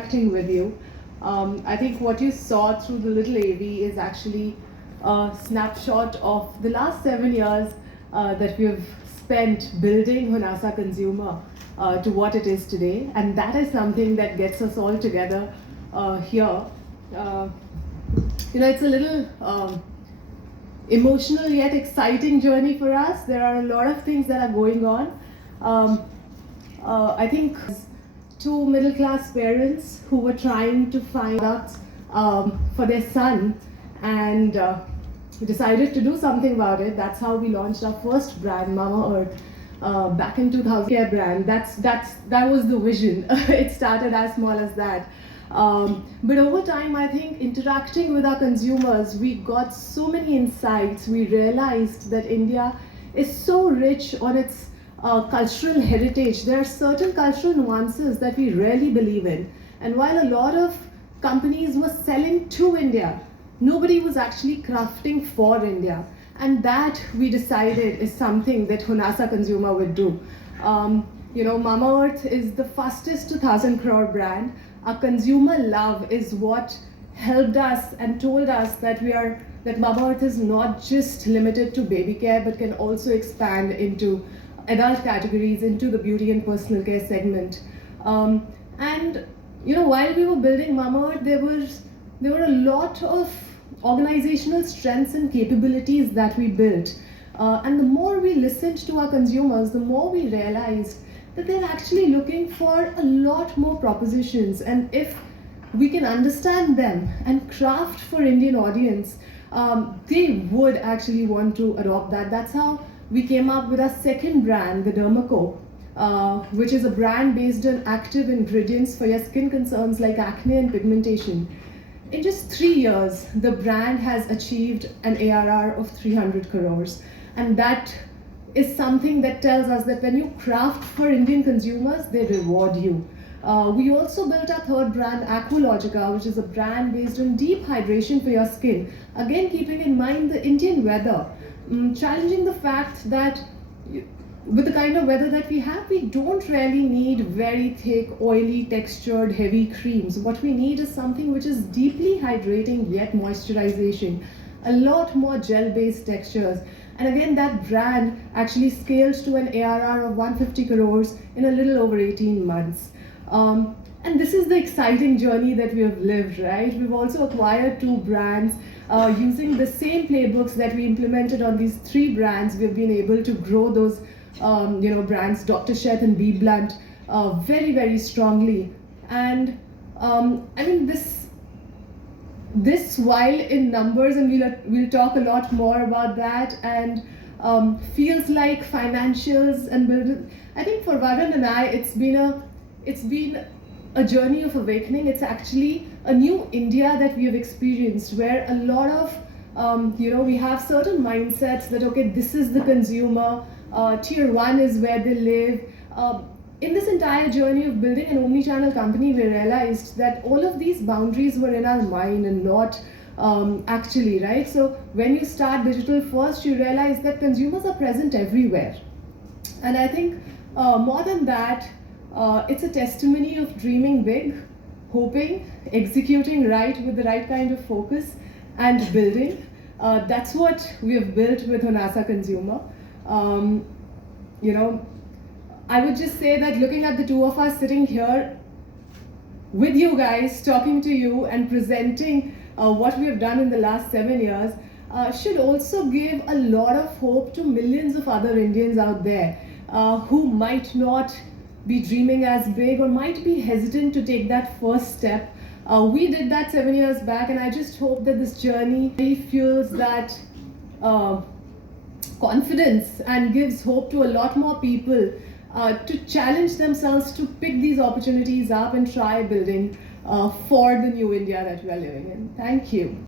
Interacting with you. I think what you saw through the little AV is actually a snapshot of the last 7 years that we have spent building Honasa Consumer to what it is today, and that is something that gets us all together here. Uh, it's a little emotional yet exciting journey for us. There are a lot of things that are going on. I think two middle class parents who were trying to find products for their son and decided to do something about it. That's how we launched our first brand, Mama Earth, back in 2000. Care brand. That was the vision. It started as small as that. But over time, I think interacting with our consumers, we got so many insights. We realized that India is so rich on its cultural heritage. There are certain cultural nuances that we rarely believe in. And while a lot of companies were selling to India, nobody was actually crafting for India. And that we decided is something that Honasa Consumer would do. Mama Earth is the fastest to 1,000 crore brand. Our consumer love is what helped us and told us that Mama Earth is not just limited to baby care, but can also expand into adult categories, into the beauty and personal care segment. While we were building Mama Earth, there were a lot of organizational strengths and capabilities that we built. And the more we listened to our consumers, the more we realized that they're actually looking for a lot more propositions. And if we can understand them and craft for Indian audience, they would actually want to adopt that. That's how we came up with our second brand, the Dermaco, which is a brand based on active ingredients for your skin concerns like acne and pigmentation. In just 3 years, the brand has achieved an ARR of 300 crores. And that is something that tells us that when you craft for Indian consumers, they reward you. We also built our third brand, Aqualogica, which is a brand based on deep hydration for your skin. Again, keeping in mind the Indian weather, challenging the fact that with the kind of weather that we have, we don't really need very thick, oily, textured, heavy creams. What we need is something which is deeply hydrating yet moisturization, a lot more gel-based textures. And again, that brand actually scaled to an ARR of 150 crores in a little over 18 months. And this is the exciting journey that we have lived, right? We've also acquired two brands. Using the same playbooks that we implemented on these three brands, we've been able to grow those brands, Dr. Sheth and Be Blunt, very, very strongly. And this while in numbers, and we'll talk a lot more about that, and feels like financials and build. I think for Varun and I, it's been a journey of awakening. It's actually a new India that we have experienced, where a lot of we have certain mindsets that okay, this is the consumer, tier one is where they live. In this entire journey of building an omni-channel company, we realized that all of these boundaries were in our mind and not actually, right? So when you start digital first, you realize that consumers are present everywhere. And I think more than that, it's a testimony of dreaming big, hoping, executing right with the right kind of focus, and building. That's what we have built with Honasa Consumer. I would just say that looking at the two of us sitting here with you guys, talking to you and presenting what we have done in the last 7 years should also give a lot of hope to millions of other Indians out there who might not be dreaming as big or might be hesitant to take that first step. We did that 7 years back, and I just hope that this journey fuels that confidence and gives hope to a lot more people to challenge themselves to pick these opportunities up and try building for the new India that we are living in. Thank you.